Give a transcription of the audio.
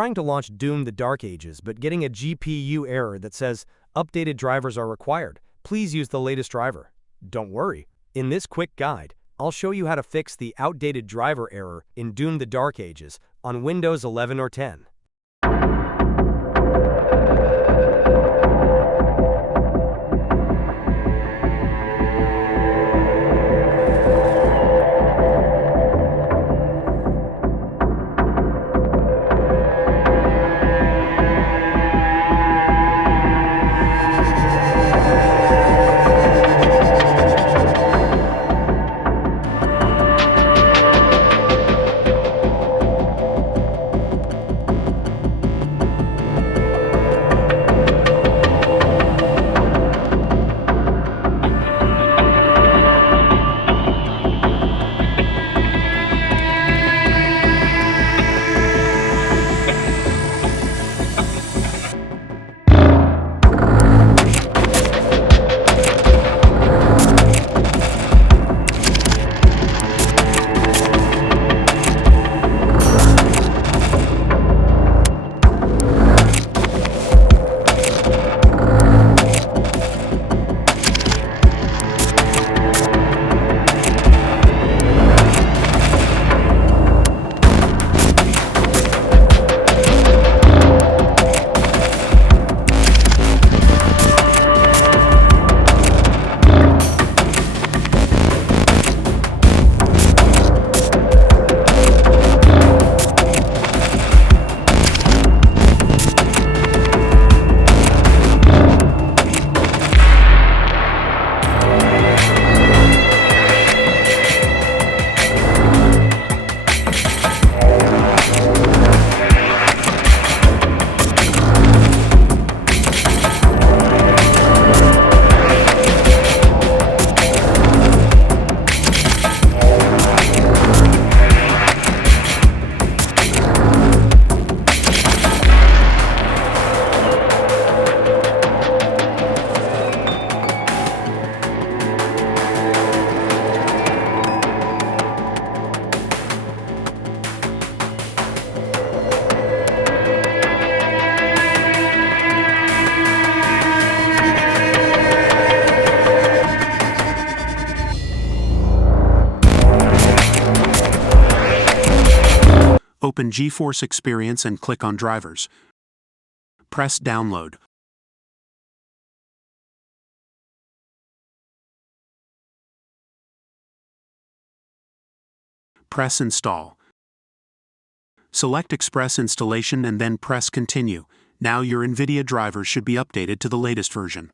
Trying to launch Doom: The Dark Ages but getting a GPU error that says updated drivers are required. Please use the latest driver. Don't worry. In this quick guide, I'll show you how to fix the outdated driver error in Doom: The Dark Ages on Windows 11 or 10. Open GeForce Experience and click on Drivers. Press Download. Press Install. Select Express Installation and then press Continue. Now your NVIDIA drivers should be updated to the latest version.